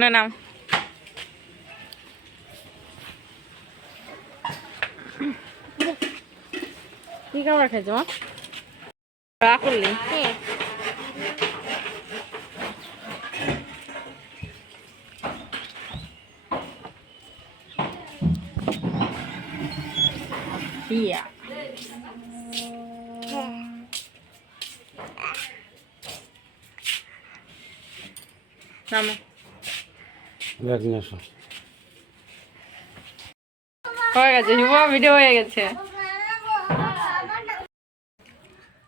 না না কি খাবার খাইছো মা করলি ইয়া নামো ব্যাগ নিয়ে আসো। হয়ে গেছে শুভ ভিডিও হয়ে গেছে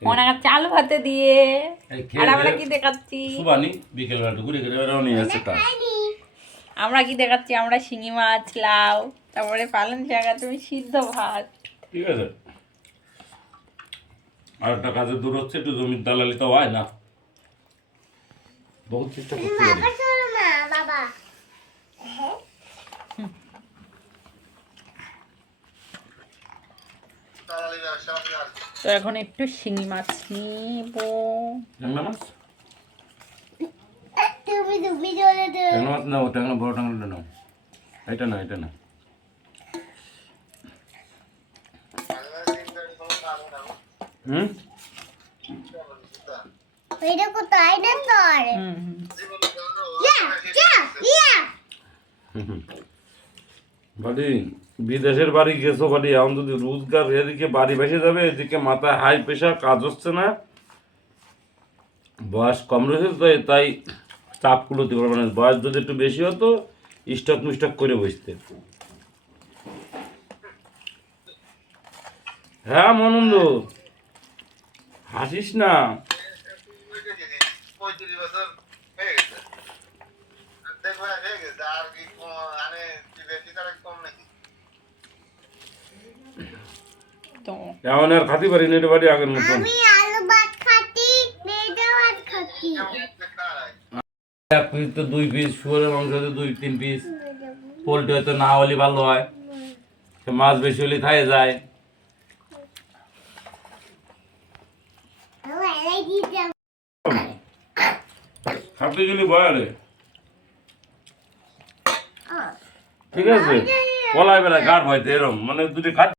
মনে হচ্ছে আলু ভাতে দিয়ে আর আমরা কি দেখাচ্ছি সুবানি বিকেল বেলা ঘুরে ঘুরে বেড়ানো নিয়ে আসছে তার আমরা কি দেখাচ্ছি আমরা শিঙি মাছ লাউ তারপরে পালং শাক আর তুমি সিদ্ধ ভাত ঠিক আছে। আর একটা কাজের দূর হচ্ছে একটু জমির দালালি তো হয় না বহুত চেষ্টা করতে পারি। তো এখন একটু শিঙি মাছ নিব ট্যাংরা মাছ ট্যাংরা মাছ নাও ট্যাংরা বড় ট্যাংরাটা নাও এটা না এটা না হুম এটা কোথায় না তোর বাড়ি বিদেশের বাড়ি গেছো বাড়ি এখন যদি রোজগার এদিকে বাড়ি ভেসে যাবে এদিকে মাথায় হাই প্রেশার কাজ হচ্ছে না বয়স কম রয়েছে তাই চাপ কুলোতে পারবে না বয়স যদি একটু বেশি হতো স্টক মিস্টক করে বসতে হ্যাঁ মনন্দ হাসিস না এমন আর খাতে পারি না বাড়ি আগের মতন আমি আলু ভাত খাচ্ছি মেয়েটা ভাত খাচ্ছি এক পিস তো 2 পিস শুয়োরের মাংস হয়তো 2-3 পিস পোল্ট্রি হয়তো না হলে ভালো হয় মাছ বেশি হলে খাইয়ে যায় খাতে গেলে বয়ারে ঠিক আছে বলাই বেলা গাঢ় হয়তো এরম মানে যদি খাতে